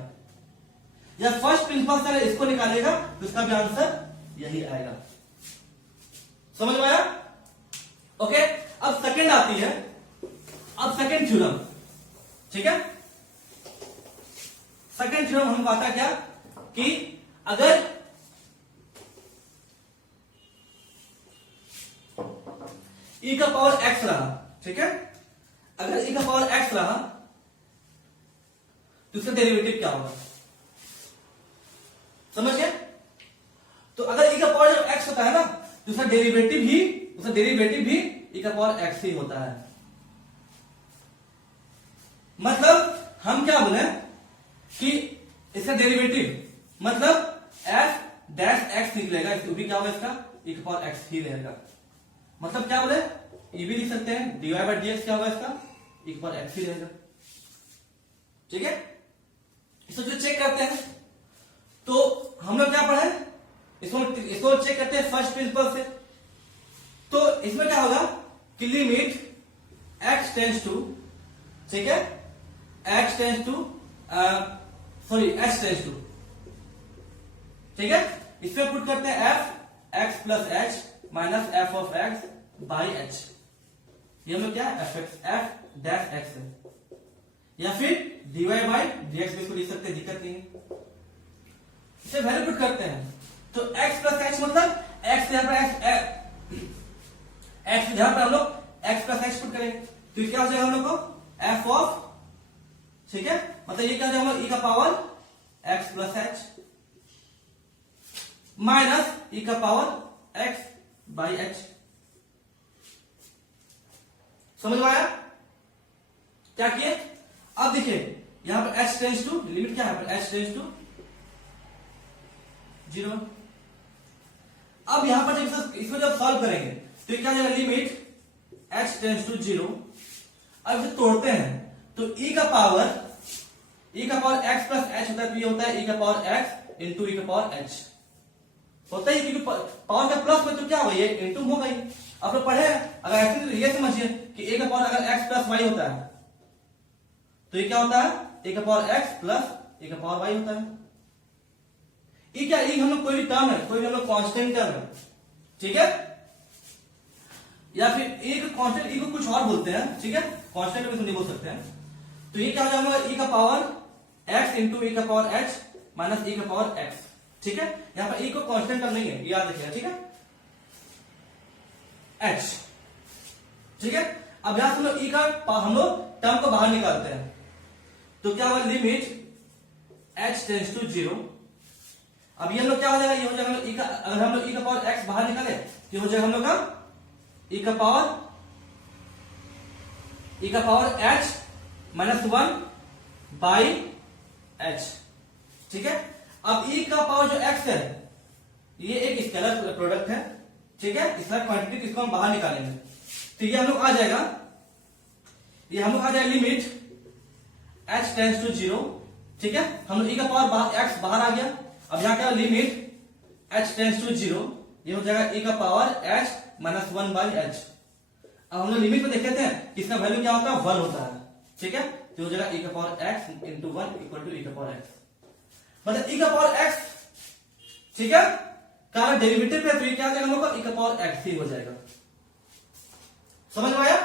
या फर्स्ट प्रिंसिपल से इसको निकालिएगा तो उसका भी आंसर यही आएगा। समझ में आया? ओके, अब सेकंड आती है, अब सेकंड थ्योरम। ठीक है, सेकंड थ्योरम हमको आता है क्या कि अगर e का पावर x रहा, ठीक है, अगर e का पावर x रहा तो इसका डेरिवेटिव क्या होगा, समझ गए? तो अगर e का पावर जब x होता है ना तो उसका डेरिवेटिव भी e का पावर x ही होता है। मतलब हम क्या बोले कि इसका डेरिवेटिव मतलब f डैश x निकलेगा, इसको भी क्या होगा, इसका e का पावर x ही रहेगा। मतलब क्या बोले, ये भी लिख सकते हैं dy बाई dx क्या होगा, इसका e का पावर x ही रहेगा। ठीक है, इसको जो चेक करते हैं तो हम लोग क्या पढ़े, इसको चेक करते हैं फर्स्ट प्रिंसिपल से। तो इसमें क्या होगा कि लिमिट x टेंड्स टू, ठीक है, x tends to sorry h tends to, ठीक है, इसमें पुट करते हैं f x plus h minus f of x by h। ये हम लोग क्या है, f डैश x है, या फिर dy बाई dx भी इसको लिख सकते हैं, दिक्कत नहीं है। इसे वैल्यू पुट करते हैं तो x प्लस h मतलब x यहां पर x यहां पर हम लोग x प्लस h पुट करेंगे तो ये क्या हो जाएगा हम लोग को f ऑफ, ठीक है, मतलब ये क्या हो जाएगा हम लोग e का power x plus h minus e का पावर x बाई h। समझ में आया क्या किए? अब देखिए यहां पर h टेंड्स टू, लिमिट क्या है पर h टेंड्स टू 0। अब यहां पर जब इसको जब सॉल्व करेंगे तो ये क्या हो जाएगा, लिमिट h टेंड्स टू 0। अब इसे तोड़ते हैं तो e का पावर x प्लस h होता है, तो ये होता है e का पावर x इंटू e का पावर h होता है, क्योंकि पावर का प्लस में तो क्या होगा, ये इंटू होगा ही। आप लोग पढ़े अगर ऐसे तो ये समझिए कि a का पावर अगर x प्लस y होता है तो ये क्या होता है, a का पावर x प्लस a का पावर y होता है। ये क्या, ये हम लोग कोई भी टर्म है, कोई भी हम लोग कांस्टेंट टर्म है, ठीक है, या फिर एक कांस्टेंट e को कुछ और बोलते हैं, ठीक है, कांस्टेंट को नहीं बोल सकते हैं। तो ये क्या हो जाएगा, e का पावर x इंटू e का पावर h माइनस e का पावर x, ठीक है। यहां पर e को कांस्टेंट टर्म नहीं है, याद रखिएगा, ठीक है, h, ठीक है। अब यहां से हम लोग e का हम लोग टर्म को बाहर निकालते हैं तो क्या होगा, लिमिट h टेंड्स टू 0। अब ये हम लोग क्या हो जाएगा, ये हो जाएगा e का, अगर हम लोग e का पावर x बाहर निकाले तो हो जाएगा हम लोग का e का power h minus 1 by h, ठीक है। अब e का पावर जो x है ये एक स्केलर प्रोडक्ट है, ठीक है, इसका क्वांटिटी इसको हम बाहर निकालेंगे तो ये हम लोग आ जाएगा, ये हम लोग आ जाएगा लिमिट h टेंड्स टू 0, ठीक है। हम लोग e का पावर x बाहर आ गया। अब यहां क्या लिमिट h टेंड्स टू 0, ये हो जाएगा e का power h minus 1 by h। अब हम लोग लिमिट में देख लेते हैं इसका वैल्यू क्या होता है, 1 होता है, ठीक है, तो हो जाएगा e का power x into 1 equal to e का पावर x, मतलब e का पावर x, ठीक है, कारण डेरिवेटिव पे तो ये क्या आ जाएगा हम लोग का e का पावर x ही हो जाएगा। समझ में आया?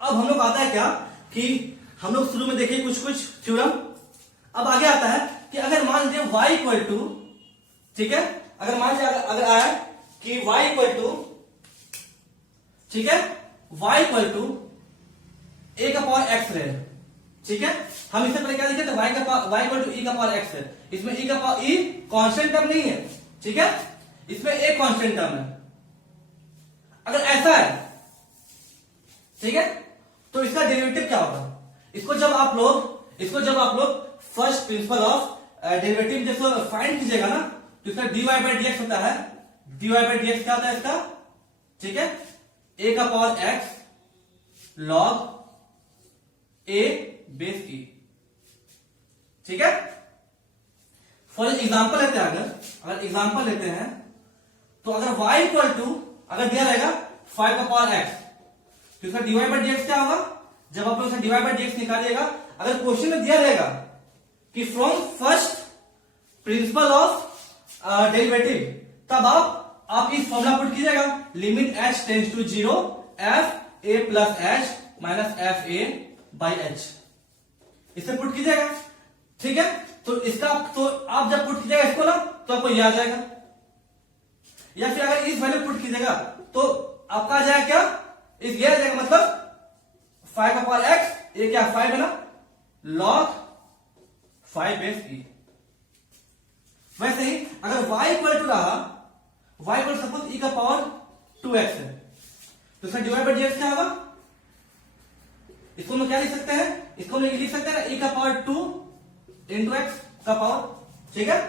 अब हम लोग आता है क्या कि हम लोग शुरू में देखिए कुछ थ्योरम, अब आगे आता है कि अगर मान लीजिए y इक्वल टू, ठीक है, अगर मान लीजिए अगर आया कि y इक्वल टू, ठीक है, y इक्वल टू a का पावर x रहे, ठीक है, हम इससे पहले क्या लिखे थे, y इक्वल टू e का पावर x है, इसमें e का पावर e कांस्टेंट टर्म नहीं है, ठीक है, इसमें a कांस्टेंट टर्म है। अगर ऐसा है, ठीक है, तो इसका डेरिवेटिव क्या होगा, इसको जब आप लोग फर्स्ट प्रिंसिपल ऑफ डेरिवेटिव जैसे फाइंड कीजिएगा ना, तो इसका dy बाई dx होता है, dy बाई dx क्या होता है इसका, ठीक है, a का power x log a base e, ठीक है। फॉर एग्जाम्पल लेते हैं, अगर एग्जाम्पल लेते हैं तो अगर y इक्वल टू, अगर दिया रहेगा 5 का पावर x, तो इसका dy बाई dx क्या होगा, जब आप लोग dy बाई dx निकालिएगा, अगर क्वेश्चन में दिया रहेगा कि from first principle of derivative, तब आप इस फॉर्मूला पुट कीजिएगा, लिमिट h tends to 0 f a plus h minus f a by h, इसे पुट कीजिएगा, ठीक है। तो इसका तो आप जब पुट कीजिएगा इसको ना, तो आपको ये आ जाएगा, या फिर अगर इस वैल्यू पुट कीजिएगा तो आपका आ जाएगा क्या, इस ये आ जाएगा, मतलब 5 का पावर x, ये क्या 5 है ना, log 5 बेस e। वैसे ही अगर y इक्वल टू रहा, y इक्वल सपोज e का पावर 2x है, तो इसका डिवाइड बाई dx क्या होगा, इसको हम क्या लिख सकते हैं, इसको हम लिख सकते हैं ना, e का पावर 2 इंटू x का पावर, ठीक है।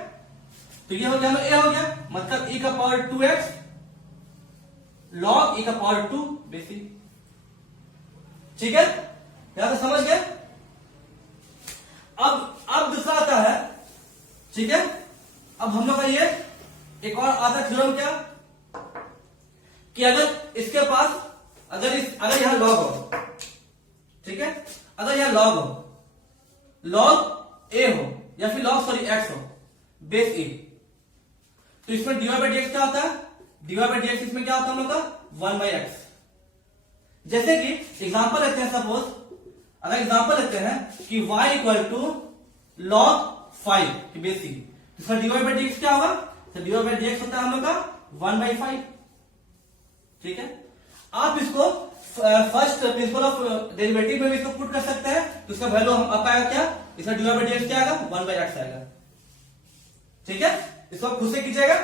तो ये हो गया, a हो गया, मतलब e का पावर 2x log e का पावर 2 बेस e, ठीक है, यहां तो समझ गए। अब दूसरा आता है, ठीक है, अब हम लोग का ये एक और आता है थ्योरम, क्या कि अगर इसके पास अगर यहां लॉग हो, ठीक है, अगर यहां लॉग हो, लॉग a हो या फिर लॉग x हो बेस e, तो इसमें dy बाई dx क्या होता है, dy बाई dx इसमें क्या होता है हम लोग का 1 बाई x। जैसे कि एग्जांपल लेते हैं, सपोज अगर एग्जांपल लेते हैं कि y equal to log 5 base e, तो इसका dy बाई dx क्या होगा, तो dy बाई dx होता है हम लोग का 1 बाई 5, ठीक है। आप इसको फर्स्ट प्रिंसिपल ऑफ डेरिवेटिव में भी इसको पुट कर सकते हैं, तो इसका वैल्यू आपका आएगा क्या, इसका dy बाई dx क्या आएगा, 1 बाई x आएगा, ठीक है। इसको खुद से कीजिएगा।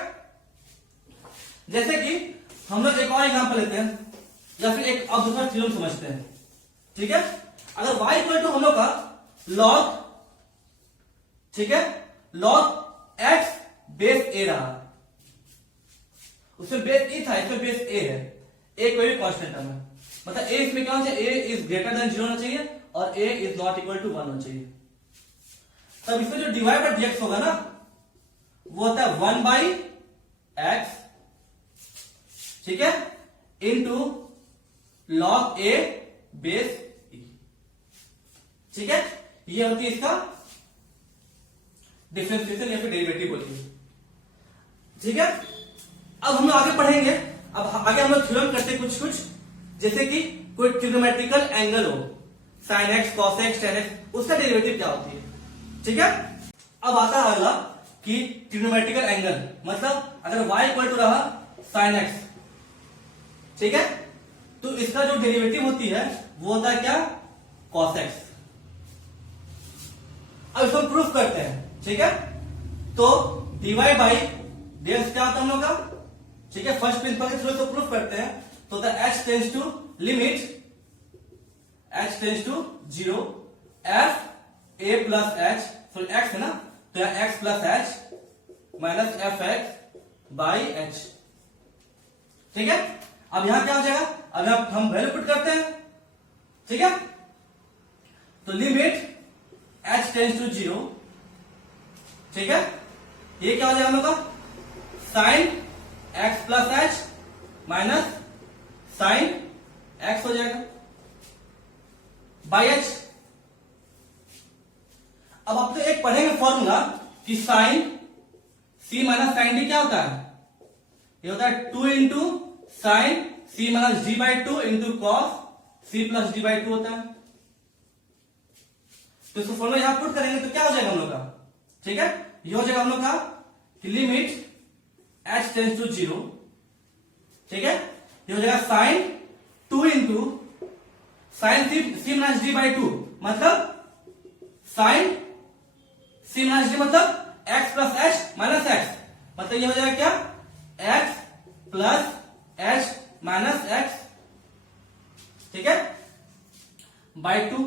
जैसे कि हम लोग एक और एग्जांपल लेते हैं, या फिर एक अब दूसरा थ्योरम समझते हैं, ठीक है। अगर y इक्वल टू हम लोग का log, ठीक है, log x बेस a रहा, उसमें बेस e था, इसमें बेस a है, a कोई भी कांस्टेंट टर्म है, मतलब a इसमें क्या होना चाहिए, a इज ग्रेटर देन 0 होना चाहिए और a is not equal to 1 होना चाहिए। तब इसमें जो डिवाइड बाई dx होगा ना, वो होता है 1 बाई x, ठीक है, into log a base e, ठीक है। ये होती है इसका डिफरेंशिएशन या फिर डेरिवेटिव होती है, ठीक है। अब हम लोग आगे पढ़ेंगे, अब आगे हम लोग थ्योरम करते हैं कुछ, जैसे कि कोई ट्रिग्नोमेट्रिकल एंगल हो, sin x, cos x, tan x, उसका डेरिवेटिव क्या होती है, ठीक है। अब आता है अगला कि ट्रिग्नोमेट्रिकल एंगल, मतलब अगर y इक्वल टू रहा sin x, ठीक है, तो इसका जो डेरिवेटिव होती है वो होता है क्या, cos x। अब इसको प्रूफ करते हैं, ठीक है। तो dy बाई dx क्या होता है हम लोग का, ठीक है, फर्स्ट प्रिंसिपल के थ्रू इसको प्रूफ करते हैं, तो the h tends to limit h tends to 0 f a plus h, sorry x है ना, तो यहां x plus h minus f x by h, ठीक है। अब यहां क्या हो जाएगा, अब यहां हम वैल्यू पुट करते हैं, ठीक है। तो लिमिट h टेंड्स टू 0, ठीक है, ये क्या हो जाएगा हम लोग का, sine x plus h minus sine x हो जाएगा बाई h। अब आप तो एक पढ़ेंगे फॉर्मूला कि sine c minus sine d क्या होता है, ये होता है 2 into sine c minus d by 2 into cos c plus d by 2 होता है। तो इसको फॉर्मूला यहां पुट करेंगे तो क्या हो जाएगा हम लोग का, ठीक है, ये हो जाएगा हम लोग का कि लिमिट h टेंस टू 0, ठीक है, ये हो जाएगा sine 2 into sine c minus d by 2, मतलब साइन सी माइनस डी मतलब x plus h minus x, मतलब ये हो जाएगा क्या x plus h minus x, ठीक है, by 2,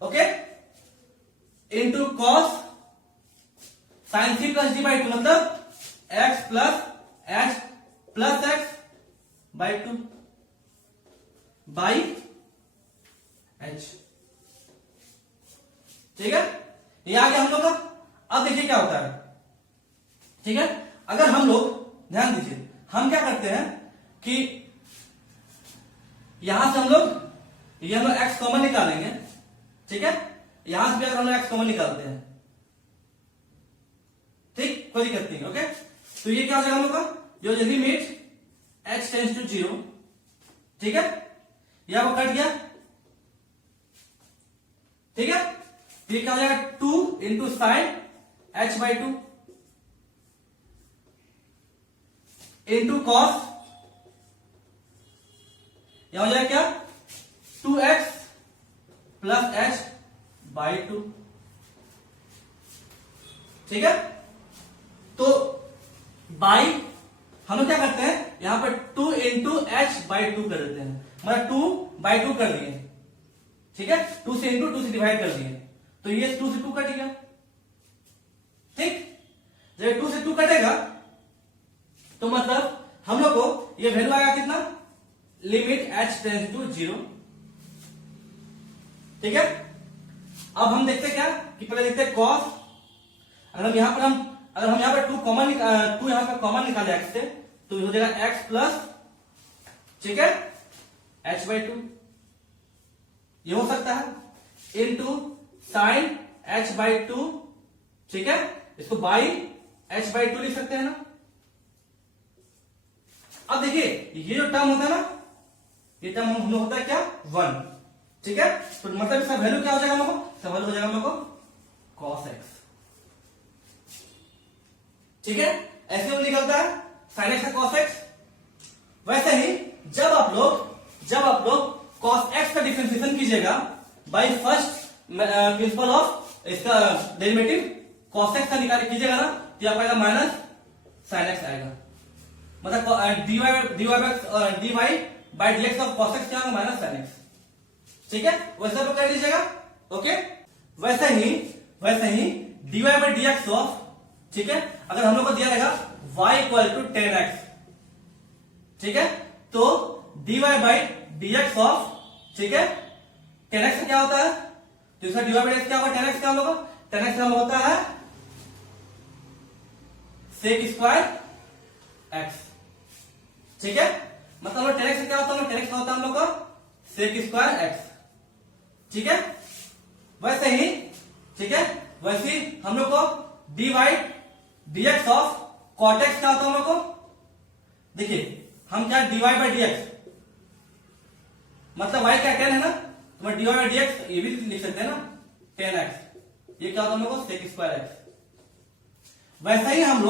okay, into cos sine c plus d by 2 मतलब x plus h plus x by 2 by h, ठीक है, ये आ गया हम लोग का। अब देखिए क्या होता है, ठीक है, अगर हम लोग ध्यान दीजिए, हम क्या करते हैं कि यहां से हम लोग ये हम लोग x कॉमन निकालेंगे, ठीक है, यहां से भी अगर हम लोग x कॉमन निकालते हैं, ठीक, कोई दिक्कत नहीं, ओके, तो ये क्या हो जाएगा हम लोग का, जो लिमिट h टेंस टू 0, ठीक है, यह वो कट गया, ठीक है, तो ये क्या हो जाएगा 2 into sign h by 2 into cos, यह हो जाएगा क्या 2x प्लस h बाई 2, ठीक है, तो बाई हम लोग क्या करते हैं यहां पर 2 इंटू एच बाई 2 कर देते हैं, मतलब 2 बाई 2 कर दिए, ठीक है, 2 से इंटू 2 से डिवाइड कर दिए, तो ये 2 से 2 कटेगा, ठीक, जब 2 से 2 कटेगा तो मतलब हम लोग को ये वैल्यू आएगा कितना, लिमिट h टेंस टू 0, ठीक है। अब हम देखते क्या कि पहले देखते कॉस, अगर हम यहां पर 2 कॉमन, 2 यहां पर कॉमन निकाले x से, तो हो जाएगा x प्लस, ठीक है, h बाई 2, ये हो सकता है इनटू साइन h बाई 2, ठीक है, इसको बाई h बाई 2 लिख सकते हैं ना। अब देखिए ये जो टर्म होता है ना, ये टर्म हम लोग होता है क्या 1, ठीक है, तो मतलब इसका वैल्यू क्या हो जाएगा हम लोग को, इसका वैल्यू हो जाएगा हम लोग को cos x, ठीक है, ऐसे वो निकलता है sin x का cos x। वैसे ही जब आप लोग cos x का डिफरेंशिएशन कीजिएगा बाय फर्स्ट प्रिंसिपल ऑफ इसका डेरिवेटिव cos x का निकाल कीजिएगा ना, तो आपको आएगा माइनस sin x आएगा, मतलब dy by dx of cos x क्या होगा माइनस sin x, ठीक है, वैसे आप कर लीजिएगा, ओके। वैसे ही dy बाय dx ऑफ, ठीक है, अगर हम लोग को दिया रहेगा y इक्वल टू 10x, ठीक है, तो dy बाई dx ऑफ, ठीक है, 10x क्या होता है, तो इसका dy बाई dx क्या होगा, 10x क्या हम लोग, 10x का होता है sec स्क्वायर x, ठीक है, मतलब 10x क्या होता है, 10x का होता है हम लोग का sec स्क्वायर x, ठीक है, वैसे ही, ठीक है, वैसे ही हम लोग को dy dx of cot x क्या होता है हम लोग को, देखिए हम क्या dy बाई dx, मतलब y क्या 10 है ना, तो मैं dy बाई dx ये भी लिख सकते हैं ना 10x, ये क्या होता है हम लोग को sec स्क्वायर x। वैसे ही हम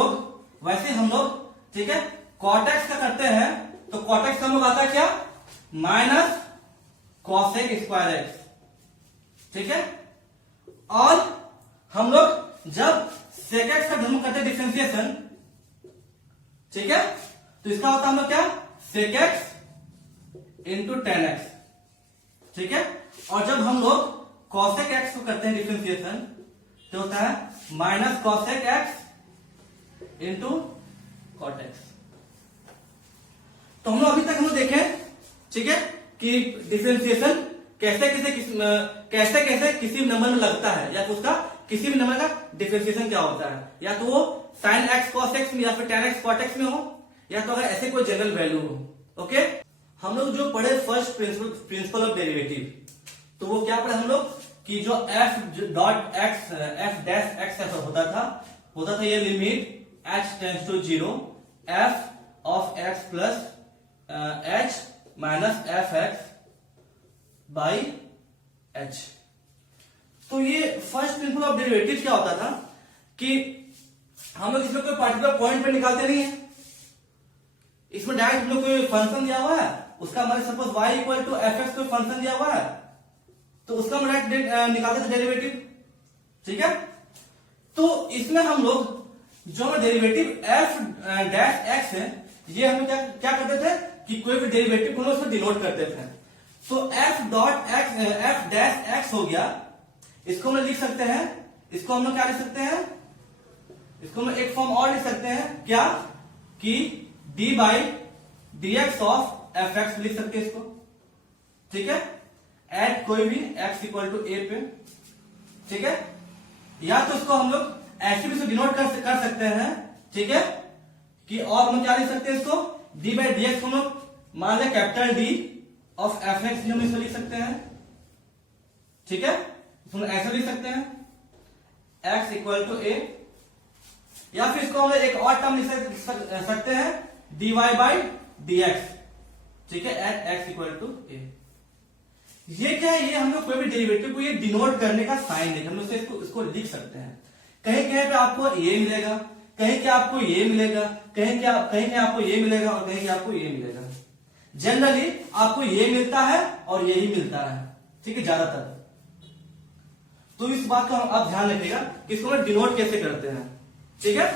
लोग, ठीक है, cot x का करते हैं, तो cot x का हम लोग आता है क्या माइनस cosec स्क्वायर x, ठीक है, और हम लोग जब sec x का हम करते हैं डिफरेंशिएशन, ठीक है, तो इसका होता है हम लोग क्या sec x इंटू 10x, ठीक है, और जब हम लोग cosec x को करते हैं डिफरेंशिएशन, तो होता है minus cosec x into cot x। तो हम लोग अभी तक हम लोग देखें, ठीक है, कि डिफरेंशिएशन कैसे किसी नंबर में लगता है, या तो उसका किसी भी नंबर का डिफरेंशिएशन क्या होता है, या तो वो sin x cos x में या फिर tan x cot x में हो, या तो अगर ऐसे कोई जनरल वैल्यू हो, ओके। हम लोग जो पढ़े फर्स्ट प्रिंसिपल ऑफ डेरिवेटिव, तो वो क्या पढ़े हम लोग कि जो f dot x f dash x ऐसा होता था ये limit h tends to 0 f of x plus h minus f x by h। तो ये फर्स्ट प्रिंसिपल ऑफ डेरिवेटिव क्या होता था कि हम लोग इसमें कोई पर्टिकुलर पॉइंट पे निकालते नहीं है, इसमें डायरेक्ट हम लोग कोई फंक्शन दिया हुआ है, उसका हमारे suppose y equal to f x कोई फंक्शन दिया हुआ है, तो उसका हम डायरेक्ट निकालते थे डेरिवेटिव, ठीक है। तो इसमें हम लोग जो डेरिवेटिव एफ डैश एक्स है, ये हम क्या क्या करते थे कि कोई भी डेरिवेटिव को हम उसको डिनोट करते थे। तो F dot x F dash x हो गया, इसको हम लिख सकते हैं, इसको हम लोग क्या लिख सकते हैं, इसको हम एक फॉर्म और लिख सकते हैं क्या कि D by d x of f x लिख सकते हैं इसको, ठीक है, एट कोई भी एक्स इक्वल टू ए पे, ठीक है। या तो इसको हम लोग ऐसे भी डिनोट कर सकते हैं, ठीक है, कि और हम क्या लिख सकते हैं इसको डी बाई डी एक्स, हम लोग मान लें capital D of f x हम इसको लिख सकते हैं, ठीक है, इसको ऐसे लिख सकते हैं एक्स इक्वल टू ए, या फिर इसको हम एक और टर्म लिख सकते हैं d y by d x, ठीक है, at x equal to a. ये क्या है, ये हम लोग कोई भी डेरिवेटिव को ये डिनोट करने का साइन है, हम लोग इसको लिख सकते हैं। कहीं कहीं पे आपको ये मिलेगा, कहीं क्या आपको ये मिलेगा, कहीं आपको ये मिलेगा और कहीं आपको ये मिलेगा। जनरली आपको ये मिलता है और यही मिलता है, ठीक है, ज्यादातर। तो इस बात को आप ध्यान रखिएगा कि इसको डिनोट कैसे करते हैं, ठीक है।